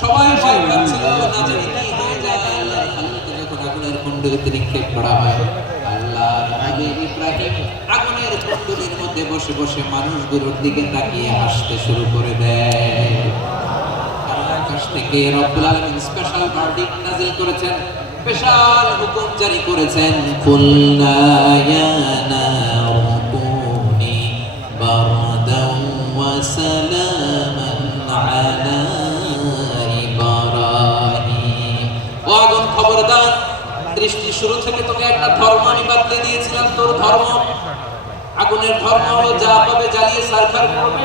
সবাই ভয় পাচ্ছিল না জানি কি হয়ে যায়। আল্লাহর খালিলকে যখন আগুনের কুণ্ডলিতে নিক্ষেপ করা হয়, আল্লাহর হাবিব ইব্রাহিম আগুনের কুণ্ডলীর মধ্যে বসে বসে মানুষগুলোর দিকে তাকিয়ে হাসতে শুরু করে দেয়। আকাশ থেকে রব্বুল আলামিন স্পেশাল ভার্ডিক্ট নাযিল করেছেন, স্পেশাল হুকুম জারি করেছেন, কুল্লা ইয়া নারু কুনি বারদান ওয়া সালামান আলা ইব্রাহিম। ও আগুন, খবরদার, সৃষ্টি শুরু থেকে তোকে একটা ধর্ম আমি বাতলে দিয়েছিলাম, তোর ধর্ম আগুনের ধর্ম হলো যা পাবে জ্বালিয়ে সারখার করবে।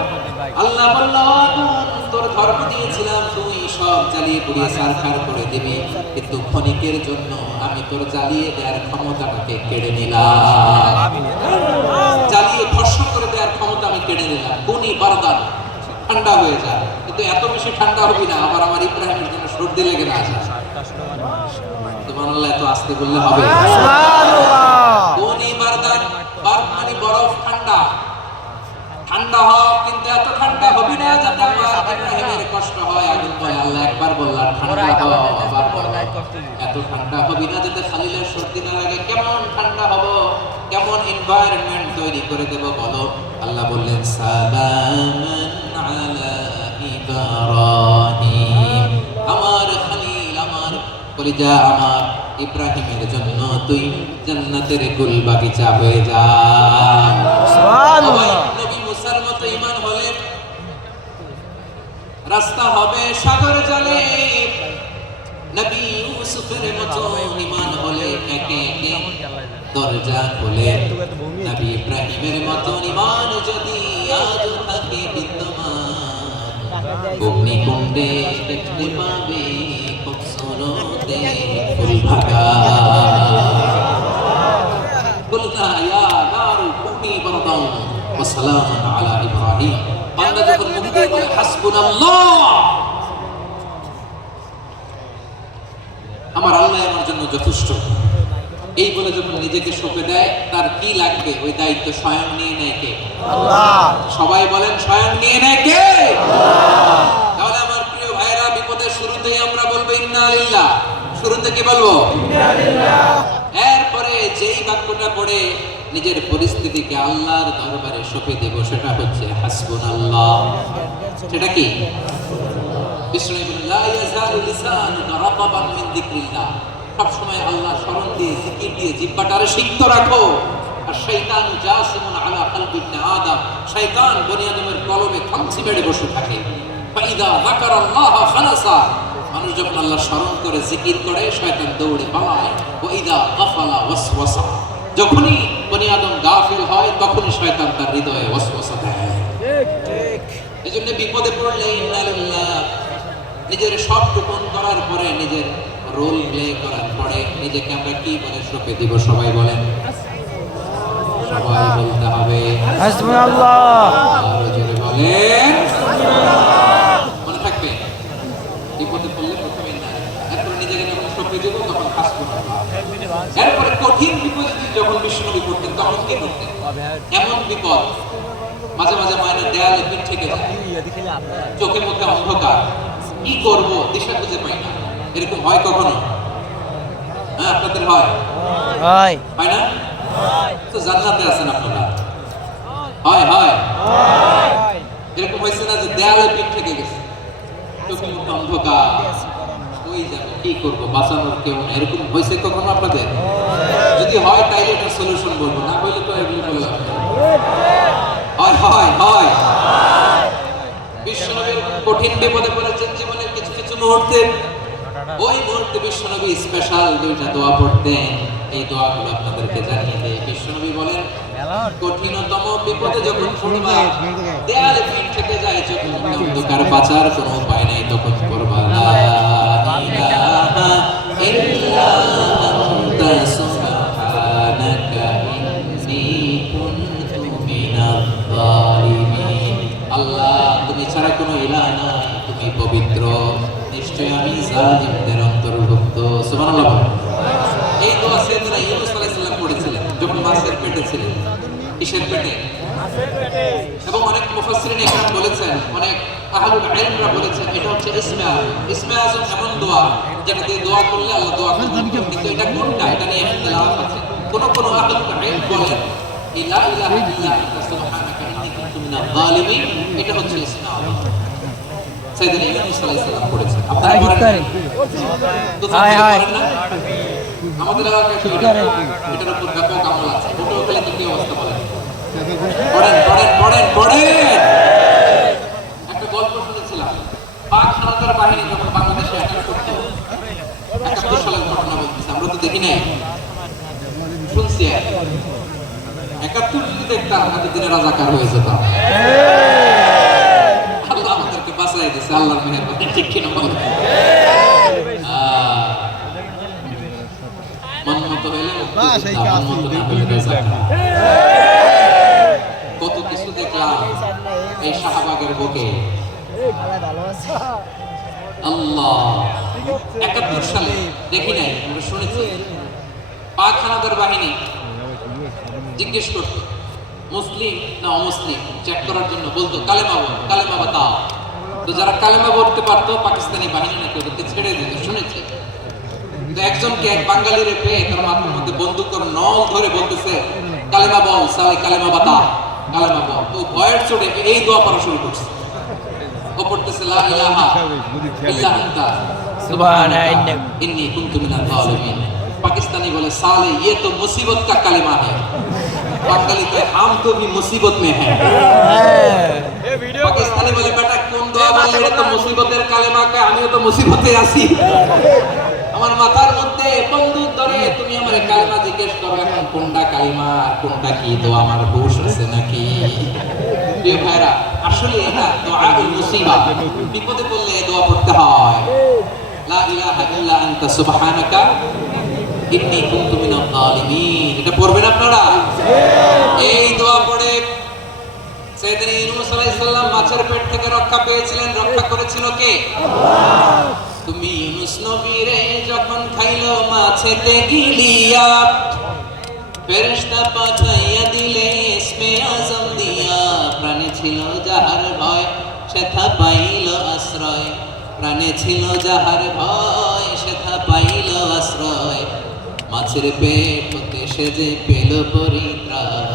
আল্লাহ বলল, আগুন, তোর ধর্ম দিয়েছিলাম তুই সব জ্বালিয়ে পুড়িয়ে সারখার করে দিবি, কিন্তু ক্ষণিকের জন্য আমি তোর জ্বালিয়ে দেওয়ার ক্ষমতাটাকে কেড়ে নিলাম। জ্বালিয়ে ভস্ম করে দেওয়ার ক্ষমতা আমি কেড়ে নিলাম। কুনি বারদান, ঠান্ডা হয়ে যায়, কিন্তু এত বেশি ঠান্ডা হবি না আবার আমার ইব্রাহিমের জন্য সর্দি লেগে না যায়। সুবহানাল্লাহ, এত আস্তে বললে হবে? কুনি বারদান, বারদ মানে বরফ, ঠান্ডা। ঠান্ডা হোক, কিন্তু এত ঠান্ডা হবি না যাতে আমার ইব্রাহিমের কষ্ট হয়। আগুন বলে, আল্লাহ একবার বললাম ঠান্ডা হও, আবার বলো এত ঠান্ডা হবি না যাতে খালিলের সর্দি না লাগে। কেমন ঠান্ডা হব, কেমন এনভায়রনমেন্ট তৈরি করে দেব বলো? আল্লাহ বললেন, সালামান আলা ইব্রাহিম, আমার খালিল, আমার কলিজা, আমার ইব্রাহিমের জন্য তুই জান্নাতের গুল বাগিচা হয়ে যা। সুবহানাল্লাহ। নবী মুসার মতো ঈমান হলে রাস্তা হবে সাগর জলে, নবী ইউসুফের মতো ঈমান হলে একে একে দরজা খুলে, নবী ইব্রাহিমের মতো ঈমান যদি আজ থাকে বিদ্যমান, অগ্নিকুণ্ডে দেখতে পাবে খুবসুরতে ফুলবাগান। কুলনা ইয়া নারু কুনি বারদান ওয়া সালামান আলা ইব্রাহিম। বান্দা যখন মুক্তি বলে হাসবুনাল্লাহ, আমার আল্লাহ আমার জন্য যথেষ্ট, এই বলে যখন নিজেকে সঁপে দেয়, তার কি লাগবে ওই দায়িত্ব স্বয়ং নিয়ে নেয় কে? আল্লাহ। সবাই বলেন, স্বয়ং নিয়ে নেয় কে? আল্লাহ। তাহলে আমার প্রিয় ভাইরা, বিপদের শুরুতেই আমরা বলবো ইন্না লিল্লাহ। শুরুতে কি বলবো? ইন্না লিল্লাহ। এরপরে যেই বাক্যটা পড়ে নিজের পরিস্থিতিকে আল্লাহর দরবারে সঁপে দেব, সেটা হচ্ছে হাসবুনাল্লাহ। সেটা কি? বিসমিল্লাহ, ইয়াজালু লিসানুকা রাতাবান মিন যিকরিল্লাহ। সব সময় আল্লাহর স্মরণ দিয়ে, জিকির দিয়ে জিহ্বাটারে সিক্ত রাখো। আর শয়তানু জাসিমুন আলা কলবি ইবনে আদম, শয়তান বনি আদমের কলবে খামচি মেরে বসে থাকে। ফাইদা যাকারাল্লাহ খালাসা, মানুষ যখন আল্লাহ স্মরণ করে, জিকির করে, শয়তান দৌড়ে পালায়। ওয়াইদা গাফালা ওয়াসওয়াসা, যখনই বনি আদম গাফিল হয় তখনই শয়তান তার হৃদয়ে ওয়াসওয়াসা দেয়। ঠিক ঠিক। এজন্য বিপদে পড়লে ইন্না লিল্লাহ, নিজের সব টুকুন করার পরে, নিজের রোল প্লে করার পরে নিজেকে আমরা কি বলে সঁপে দিব? সবাই বলেন, সবাই বলতে হবে হাসবুনাল্লাহ। আরো জোরে বলেন, মনে থাকবে। বিপদে পড়লে প্রথমে এরপর নিজেকে যখন সঁপে দেব তখন হাসবুনাল্লাহ। এরপরে কঠিন বিপদে যখন বিষ্ণু পড়তেন তখন কি করতেন? এমন বিপদ, মাঝে মাঝে মায়ের দেয়ালে পিঠ থেকে যায়, চোখের মধ্যে অন্ধকার, কি করব দিশা খুঁজে পাই না। এরকম হয় কখনো? হ্যাঁ, আপনাদের হয়? হয় না? তো জান্নাতে আছেন আপনারা। হয় হয় এরকম হয়েছে না যে দেয়ালে পিঠ থেকে গেছে, চোখের মধ্যে অন্ধকার, ওই যাবে, কি করব, বাঁচানোর কেউ না, এরকম হয়েছে কখনো আপনাদের? যদি হয় তাইলে এটা সলিউশন বলবো, না হইলে তো এগুলো বললাম। হয় হয় হয়। বিশ্বনবীর কঠিন বিপদে পড়েছেন জীবনের কিছু কিছু মুহূর্তে, ওই মুহূর্তে বিশ্বনবী স্পেশাল দুইটা দোয়া পড়তেন। এই দোয়াগুলো আপনাদেরকে জানিয়ে দেয়। বিশ্বনবী বলেন, কঠিনতম বিপদে যখন পড়বা, দেয়ালে পিঠ থেকে যায়, চোখের মধ্যে অন্ধকার, বাঁচার কোনো উপায় নাই, তখন পড়বা লা ইলাহা ইল্লা আনতা সুবহানাকা ইন্নী কুনতু মিনাজ জালিমিন। আল্লাহ, তুমি ছাড়া কোনো ইলাহ নাই, তুমি পবিত্র, নিশ্চয় আমি জালিমদের অন্তর্ভুক্ত। সুবহানাল্লাহ। এই দোয়া সাইয়েদনা ইউনূস আলাইহিস সালাম পড়েছিলেন যখন মাছের পেটে ছিলেন। কিসের পেটে? এবং অনেক মুফাসসিরিন একরাম বলেছেন, অনেক আহলুল ইলমরা বলেছেন এটা হচ্ছে ইসমে আজম। ইসমে আজম এমন দোয়া যেটা দিয়ে দোয়া করলে আল্লাহ দোয়া কবুল করেন, কিন্তু এটা কোনটা এটা নিয়ে ইখতিলাফ আছে। কোন আহলুল ইলম বলেন লা ইলাহা ইল্লা আনতা সুবহানাকা ইন্নী কুনতু মিনাজ জালিমিন, এটা হচ্ছে ইসমে আজম। সাইয়েদনা ইউনূস আলাইহিস সালাম পড়েছেন। আপনারা পড়েন তো করেন না? আমাদের এলাকায় এটার উপর ব্যাপক আমল আছে। ফটো খেলে তো কি অবস্থা বলেন? পড়েন পড়েন পড়েন পড়েন। একটা গল্প শুনেছিলাম, পাক হানাদার বাহিনী যখন বাংলাদেশে অ্যাটাক করতো, ৭১ সালের ঘটনা বলতেছি, আমরা তো দেখি নাই, শুনছি। ৭১ যদি দেখতাম আমাদের দিনে রাজাকার হয়ে যেতাম। আল্লাহ আমাদেরকে বাঁচাই দিয়েছে, আল্লাহর মেহেরবানি, ঠিক কিনা বলেন? মনমত হইলে মনমত না হইলে রাজাকার। কত কিছু দেখলাম এই শাহবাগের বুকে। আল্লাহ ৭১ সালে দেখি নাই, আমরা শুনেছি। পাক হানাদার বাহিনী জিজ্ঞেস করতো মুসলিম না অমুসলিম চেক করার জন্য, বলতো কালেমা বল, কালেমা বাতাও। তো যারা কালেমা পড়তে পারতো পাকিস্তানি বাহিনী নাকি ওদেরকে ছেড়ে দিত, শুনেছি। তো একজনকে এক বাঙালিরে পেয়ে তার মাথার মধ্যে বন্দুকের নল ধরে বলতেছে কালেমা বল সালে, কালেমা বাতা, কালেমা বল। তো ভয়ের চোটে এই দোয়া পড়া শুরু করছে। ও পড়তেছে লা ইলাহা ইল্লা আনতা সুবহানাকা ইন্নী কুনতু মিনাজ জালিমিন। পাকিস্তানি বলে साले ये तो मुसीबत का कलमा है, बांग्लादेशी तो हम तो भी मुसीबत में हैं। পাকিস্তানি বলে বেটা কোন দোয়া বললে এটা তো মুসিবতের কালেমা, কা আমিও তো মুসিবতে আছি। আমার মাথার মধ্যে বন্দুক ধরে তুমি আমারে কালেমা জিজ্ঞেস করো, এখন কোনটা কালেমা আর কোনটা কি দোয়া, আমার হুঁশ আছে নাকি? প্রিয় ভাইরা, আসলে এটা দোয়াউল মুসিবা, বিপদে পড়লে এই দোয়া পড়তে হয়। লা ইলাহা ইল্লা আনতা সুবহানাকা ইন্নী কুনতু মিনাজ জালিমিন, এটা পড়বেন আপনারা। এই দোয়া পড়ে সাইয়েদনা ইউনূস আলাইহিস সালাম মাছের পেট থেকে রক্ষা পেয়েছিলেন। রক্ষা করেছিল কে? আল্লাহ। তুমি ইউনূস নবীরে যখন খাইলো মাছেতে গিলিয়া, ফেরেশতা পাঠাইয়া দিলে ইসমে আজম দিয়া। প্রাণে ছিল যাহার ভয় সেথা পাইল আশ্রয়, প্রাণে ছিল যাহার ভয় সেথা পাইল আশ্রয়। মাছের পেট হতে সে যে পেল পরিত্রাণ।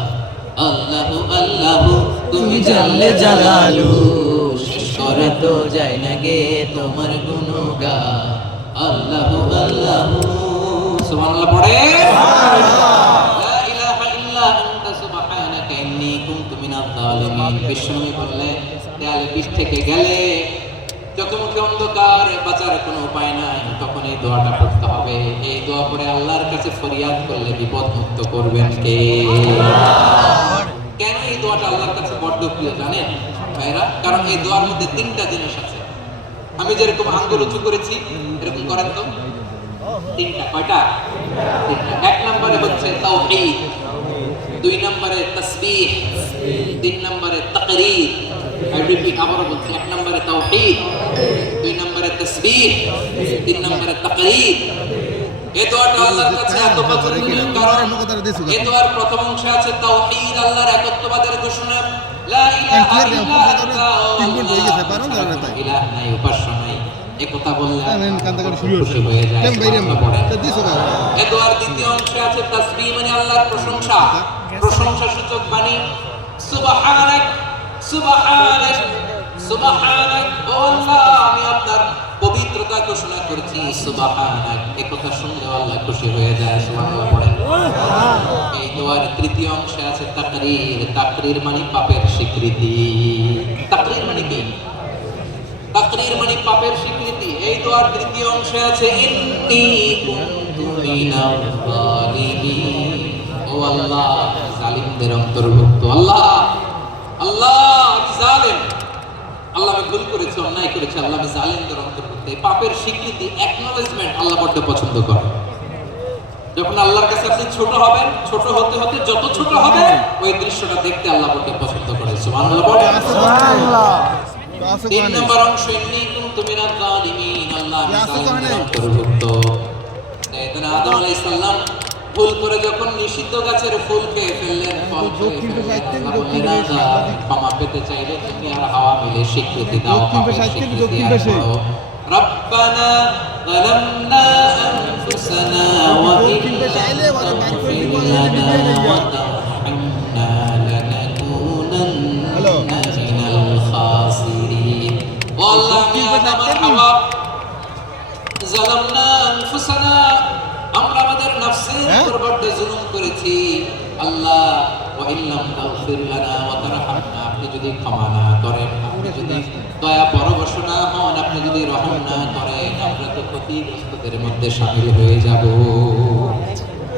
আল্লাহু আল্লাহু তুমি জানলে জালালু, শেষ করা তো যায় না গে তোমার গুণগান। আল্লাহু আল্লাহু সুবহানাল্লাহ পড়ে, লা ইলাহা ইল্লা আনতা সুবহানাকা ইন্নী কুনতু মিনাজ জালিমিন। বিষ্ণু বললে দেয়ালে পিঠ থেকে গেলে, চোখে অন্ধকার, বাঁচার কোনো উপায় নাই, তখন এই দোয়াটা পড়তে হবে। এই দোয়া পড়ে আল্লাহর কাছে ফরিয়াদ করলে বিপদ মুক্ত করবেন কে? কেন এই দোয়াটা আল্লাহর কাছে বড্ড প্রিয় জানেন ভাইরা? কারণ এই দোয়ার মধ্যে 3টা জিনিস আছে। আমি যেরকম আঙ্গুল উঁচু করেছি এরকম করেন তো। 3টা, কয়টা? 3টা। 1 নম্বরে হচ্ছে তাওহীদ, 2 নম্বরে তাসবিহ, 3 নম্বরে তাকরীর। আবারও বলছি, 1 নম্বরে তাওহীদ, 2 নম্বরে তাসবিহ, 3 নম্বরে তাকরীর। এই দোয়াটা আল্লাহর কাছে এত পছন্দনীয় কারণ এই দোয়ার প্রথম অংশে আছে তাওহীদ, আল্লাহর একত্ববাদের ঘোষণা। লা ইলাহা ইল্লা আনতা, ইলাহ নাই, উপাস্য নাই, এই কথা বললে খুশি হয়ে যায়। এই দোয়ার দ্বিতীয় অংশে আছে তাসবিহ, মানে আল্লাহর প্রশংসা, প্রশংসা সূচক বাণী। সুবহানাক সুবহানাক সুবহানাক, ও আল্লাহ আমি আপনার পবিত্রতা ঘোষণা করছি। সুবহানাক, এই কথা শুনলে আল্লাহ খুশি হয়ে যায়। সুবহানাল্লাহ পড়েন। এই দোয়ার তৃতীয় অংশে আছে তাকরীর। তাকরীর মানে পাপের স্বীকৃতি। তাকরীর মানে কি? তাকরীর মানে পাপের স্বীকৃতি। এই দোয়ার তৃতীয় অংশে আছে ইন্নী কুনতু মিনাজ জালিমিন, ও আল্লাহ জালিমদের অন্তর্ভুক্ত। আল্লাহ আল্লাহ আমি জালেম, আল্লাহ আমি ভুল করেছি, অন্যায় করেছি, আল্লাহ আমি জালিমদের অন্তর্ভুক্ত। এই পাপের স্বীকৃতি, অ্যাকনলেজমেন্ট আল্লাহ বড্ড পছন্দ করে। যখন আল্লাহর কাছে আপনি ছোট হবেন, ছোট হতে হতে যত ছোট হবেন ওই দৃশ্যটা দেখতে আল্লাহ বড্ড পছন্দ করে। সুবহানাল্লাহ বলেন। সুবহানাল্লাহ। 3 নম্বর অংশ ইন্নী কুনতু মিনাজ জালিমিন, আল্লাহ আমি জালিমদের অন্তর্ভুক্ত। সাইয়েদনা আদম আলাইহিস সালাম ভুল করে যখন নিষিদ্ধ গাছের ফুল খেয়ে ফেললেন, ফল খেয়ে ফেললেন, ক্ষমা পেতে চাইলে তুমি আর হাওয়া মিলে স্বীকৃতি দাও, স্বীকৃতি আর দাও। রব্বানা যালামনা আনফুসানা ওয়া ইন লাম তাগফির লানা ওয়া তারহামনা লানাকুনান্না মিনাল খাসিরিন। ও আল্লাহ, আমি আদম আর হাওয়া যালামনা আনফুসানা, আমরা আমাদের নফসের উপর বড় জুলুম করেছি। আল্লাহ, ওয়া ইল্লাম তাগফির লানা ওয়া তারহামনা, আপনি যদি ক্ষমা না করেন, আপনি যদি দয়া পরবশ না হন, আপনি যদি রহম না করেন, আমরা তো ক্ষতিগ্রস্তদের মধ্যে শামিল হয়ে যাব।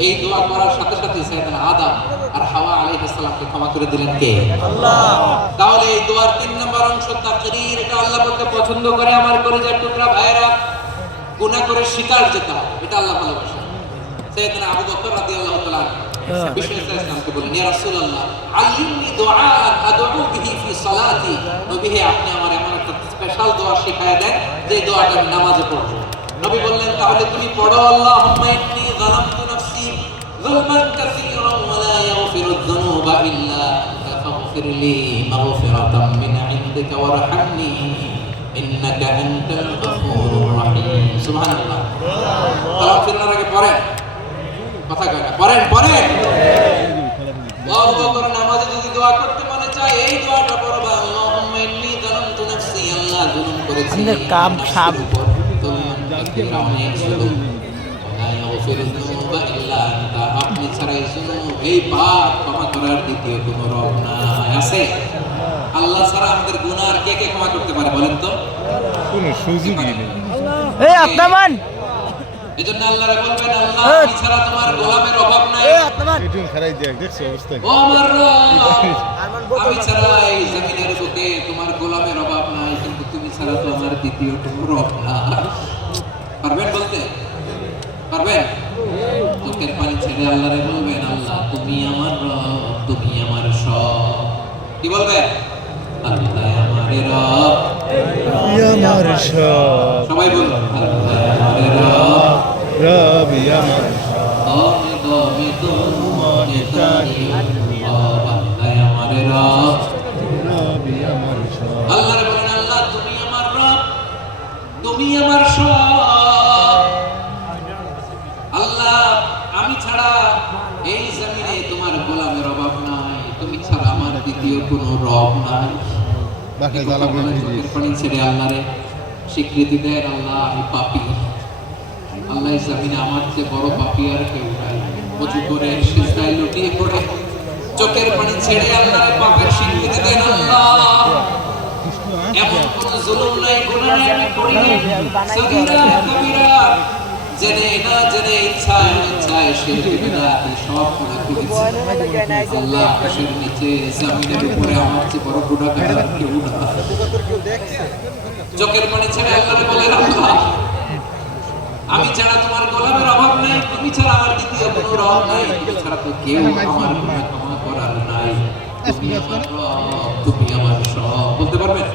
এই দোয়া করার সাথে সাথে সাইয়েদনা আদম আর হাওয়া আলাইহিস সালামকে ক্ষমা করে দিলেন কে? আল্লাহ। তাহলে এই দোয়ার 3 নম্বর অংশ তাকরীর, এটা আল্লাহ বলতে পছন্দ করে। আমার কলিজার টুকরা ভাইরা, গুনাহ করে স্বীকার যেতে হবে, এটা আল্লাহ ভালোবাসেন। সাইয়েদনা আবু বকর রাদিয়াল্লাহু তাআলা বিষ্ণু ইসলামকে বলেন, ইয়া রাসূলুল্লাহ আল্লিমনি দুআআন আদউ বিহি ফি সালাতি, নবী হে, আপনি আমার এমন একটা স্পেশাল দোয়া শিখায় দেন যে দোয়াটা আমি নামাজে পড়ব। নবী বললেন, তাহলে তুমি পড়ো, আল্লাহুম্মা ইন্নী যালামতু নাফসি যুলমান কাসীরান ওয়া লা ইয়াগফিরুয যুনুবা ইল্লা আনতা ফাগফিরলি মাগফিরাতাম মিন ইনদিকা ওয়ারহামনি ইন্নাকা আনতাল গফুরুর রহিম। সুবহানাল্লাহ। সালাম ফিরানোর আগে পড়েন, কথা কয় না, পড়েন পড়েন। আবু বকর নামাজে যদি দোয়া করতে মনে চায়, এই দোয়াটা পড়বা, আল্লাহুম্মা ইন্নী যালামতু নাফসি, আল্লাহ জুলুম করেছি আমাদের কাম সাব আপনি ছাড়াই এই পাপ ক্ষমা করার দ্বিতীয় কোন রব নাই। আছে? আল্লাহ ছাড়া আমাদের গুনাহ কে কে ক্ষমা করতে পারে বলেন তো? কোনো সুযোগই নেই। এই আত্মান, এজন্য আল্লাহরে বলবেন, আল্লাহ আমি ছাড়া তোমার গোলামের অভাব নাই। এই আত্মান এটুন খারাই দেখ, দেখছো অবস্থা? ও আমার রব, আমি ছাড়া এই জমিনের বুকে তোমার গোলামের অভাব নাই, কিন্তু তুমি ছাড়া তো আমার দ্বিতীয় কোনো রব নাই। পারবেন বলতে? পারবেন? চোখের পানি ছেড়ে আল্লাহরে বলবেন, আল্লাহ তুমি আমার রব, তুমি আমার সব। কি বলবেন? আল্লাহ আমার রব, আমার সব। সবাই বলুন, আল্লাহ আমার রব, রবি আমার দমে দমে তোমারে তারি রব, আল্লাহ আমার রব। রবি আমার সব। আল্লাহরে বলেন, আল্লাহ তুমি আমার রব, তুমি আমার সব। আল্লাহ আমি ছাড়া এই জমিনে তোমার গোলামের অভাব নাই, তুমি ছাড়া আমার দ্বিতীয় কোনো রব নাই। বাসায় জ্বালা বলে চোখের পানি ছেড়ে আল্লাহরে স্বীকৃতি দেন, আল্লাহ আমি পাপী। আল্লাহ এই জমিনে আমার চেয়ে বড় পাপী আর কেউ নাই। উঁচু করে সিজদায় লুটিয়ে পড়ে চোখের পানি ছেড়ে আল্লাহরে পাপের স্বীকৃতি দেন, আল্লাহ এমন কোন জুলুম নাই, গুনাহ নাই আমি করি নাই, সগীরা কবিরা, জেনে না জেনে, ইচ্ছায় অনিচ্ছায়, শিরক বিদআত সব করে ফেলেছি। আল্লাহ আকাশের নিচে জমিনের উপরে আমার চেয়ে বড় গুনাহগার আর কেউ নাই। চোখের পানি ছেড়ে আল্লাহরে বলেন, আল্লাহ আমি ছাড়া তোমার গোলামের অভাব নাই, তুমি ছাড়া আমার দ্বিতীয় কোনো রব নাই, তুমি ছাড়া তো কেউ আমার গুনাহ ক্ষমা করার নাই। তুমি আমার রব, তুমি আমার সব। বলতে পারবেন?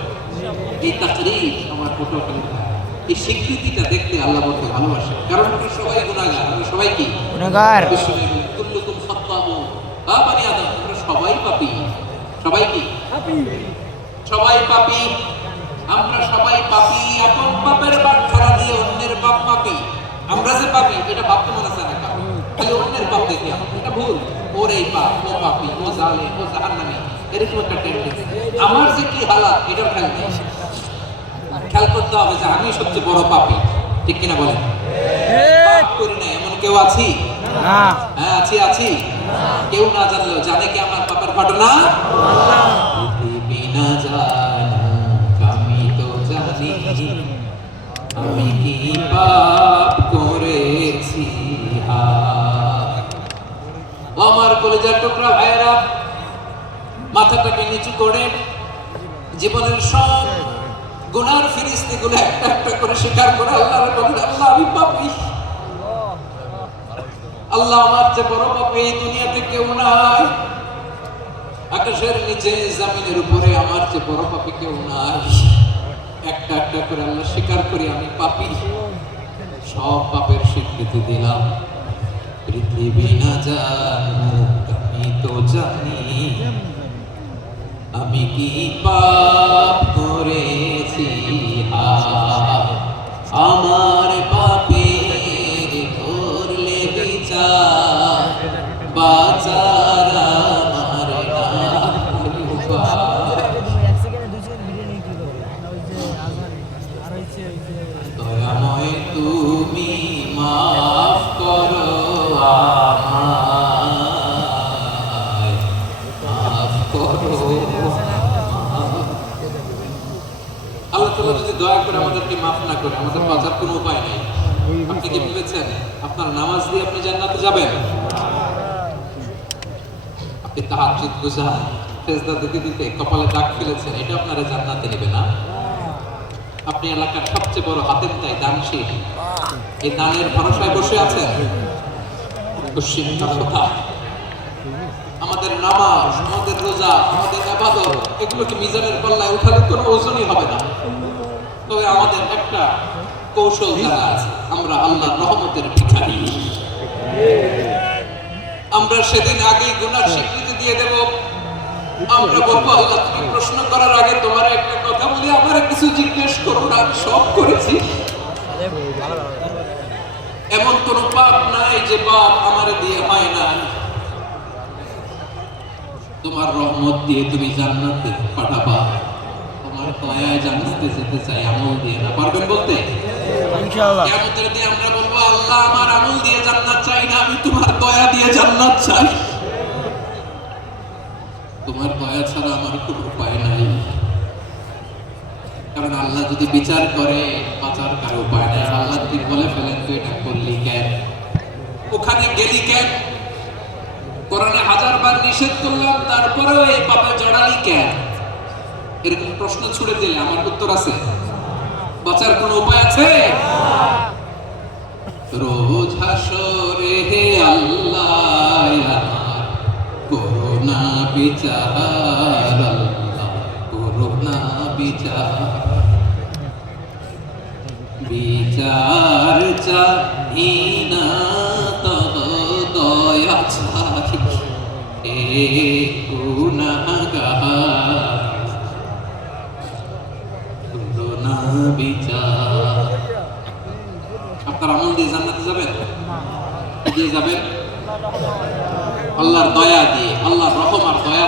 এই তাকরীর আমার পটুয়াখালীর ভাই, এই স্বীকৃতিটা দেখতে আল্লাহ বলতে ভালোবাসে। কারণ আমরা সবাই গুনাহগার, আমরা সবাই কি গুনাহগার। কুল্লুকুম খাত্তাউন, বানি আদম, আমরা সবাই পাপী। সবাই কি পাপী? সবাই পাপী। আমরা সবাই পাপী। আপন পাপের বাটখারা দিয়ে অন্যের পাপ পাপী। আমরা যে পাপী এটা ভাবতে মনে চায় না, খালি অন্যের পাপ দেখি এটা ভুল। ওর এই পাপ, ও পাপী, ও জালেম, ও জাহান্নামী, এরকম একটা টেন্ডেন্সি। আমার যে কি হালাত এটার খেয়াল নেই। খেয়াল করতে হবে যে আমি সবচেয়ে বড় পাপী, ঠিক কিনা বলেন? পাপ করি না এমন কেউ আছি? না। হ্যাঁ আছি, আছি। কেউ না জানলেও জানে কি আমার পাপের ঘটনা? পৃথিবী না জানুক আমি তো জানি, আমি কি পাপ করেছি। আমার কলিজার টুকরা ভাইয়েরা, মাথাটাকে নিচু করে জীবনের সব গুনার ফিরিস্তিগুলো একটা একটা করে স্বীকার করে আল্লাহর বলেন, আল্লাহ আমি পাপী। আল্লাহ আমার চেয়ে বড় পাপী এই দুনিয়াতে কেউ নাই। আকাশের নিচে জমিনের উপরে আমার চেয়ে বড় পাপী কেউ নাই। একটা একটা করে আল্লাহ স্বীকার করি আমি পাপী। সব পাপের স্বীকৃতি দিলাম। পৃথিবী না জানুক আমি তো জানি আমি কি পাপ করেছি আমার পাপের করলে বিচার বাজার আমার না দয়াময় তুমি মাফ করো আমায়, মাফ করো। আল্লাহ তাআলা যদি দয়া করে আমাদেরকে মাফ না করে, আমাদের বাঁচার কোনো উপায় নেই। আপনি কি ভেবেছেন আপনার নামাজ দিয়ে আপনি জান্নাতে যাবেন? আপনি তাহাজ্জুদ গুজার সেজদা দিতে দিতে কপালে দাগ ফেলেছেন, এটা আপনারা জান্নাতে নেবে না? আপনি এলাকার সবচেয়ে বড় হাতেম তাই দানশীল, এই দানের ভরসায় বসে আছেন, আমাদের নামাজ, আমাদের রোজা, আমাদের ইবাদত এগুলোকে মিজানের পাল্লায় উঠালে কোনো ওজনই হবে না। তবে আমাদের একটা কৌশল জানা আছে, আমরা আল্লাহর রহমতের ভিখারি। আমরা সেদিন আগেই গুনার স্বীকৃতি দিয়ে দেব। আমরা বলবো আল্লাহ তুমি প্রশ্ন করার আগে তোমার একটা কথা বলি, আমার কিছু জিজ্ঞেস করো না, আমি সব করেছি। এমন কোন পাপ নাই যে পাপ আমার দিয়ে হয় না। তোমার রহমত দিয়ে তুমি জান্নাতে পাঠাবা, তোমার দয়ায় জান্নাতে যেতে চাই, আমল দিয়ে না। পারবেন বলতে? ইনশাআল্লাহ। কিয়ামতের দিন আমরা বলবো আল্লাহ আমার আমল দিয়ে জান্নাত চাই না, আমি তোমার দয়া দিয়ে জান্নাত চাই। তোমার দয়া ছাড়া আমার কোনো উপায় নাই। কারণ আল্লাহ যদি বিচার করে বাঁচার কারো উপায় নাই। আল্লাহ যদি বলে ফেলেন তুই এটা করলি কেন, ওখানে গেলি কেন, কোরআনে 1000 বার নিষেধ করলাম তারপরেও এই পাপে জড়ালি কেন, এরকম প্রশ্ন ছুড়ে দিলে আমার উত্তর আছে? বাঁচার কোনো উপায় আছে? রোজ হাসরে হে আল্লাহ আমার করোনা বিচার, আল্লাহ করোনা বিচার, বিচার চাই না তব দয়া চাই, এ গুনাহগার করোনা বিচার। আপনার আমল দিয়ে জান্নাতে যাবেন? দিয়ে যাবেন আল্লাহর দয়া দিয়ে, আল্লাহর রহম আর দয়া